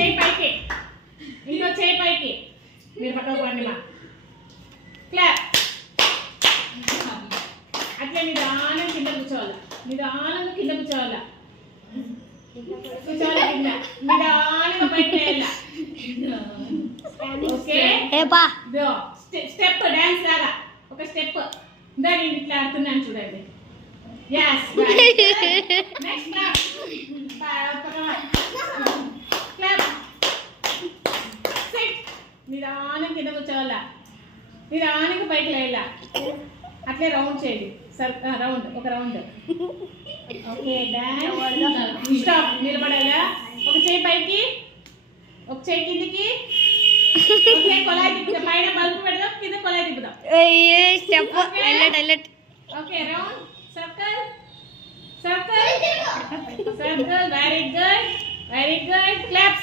చేయి పైకి, ఇంకో చేయి పైకి. మీరు పక్కకు పండి మా క్లాప్. అట్లా నిదానం కింద కూర్చోవాలా, నిదానంగా కింద కూర్చోవాలా, కూర్చోవాలి కింద, నిదానంగా పైకి వేయాలా. ఓకే, స్టెప్ డాన్స్ లాగా ఒక స్టెప్. ఇందా నేను ఇట్లా ఆడుతున్నాను చూడండి. yes next clap clap sit. నిదానం కింద కూర్చోవాలా, నిదానంగా పైకి లేయాలా. అట్లే రౌండ్ చేయండి, రౌండ్ ఒక రౌండ్. Okay dance stop. నిలబడాలా, ఒక చేయి పైకి, ఒక చేయి కిందికి. ఓకే కొలాయి తిప్పుదాం, పైన బల్బు పెడదాం, కింద కొలాయి తిప్పుదాం. Okay round circle circle circle. Very good very good. Clap.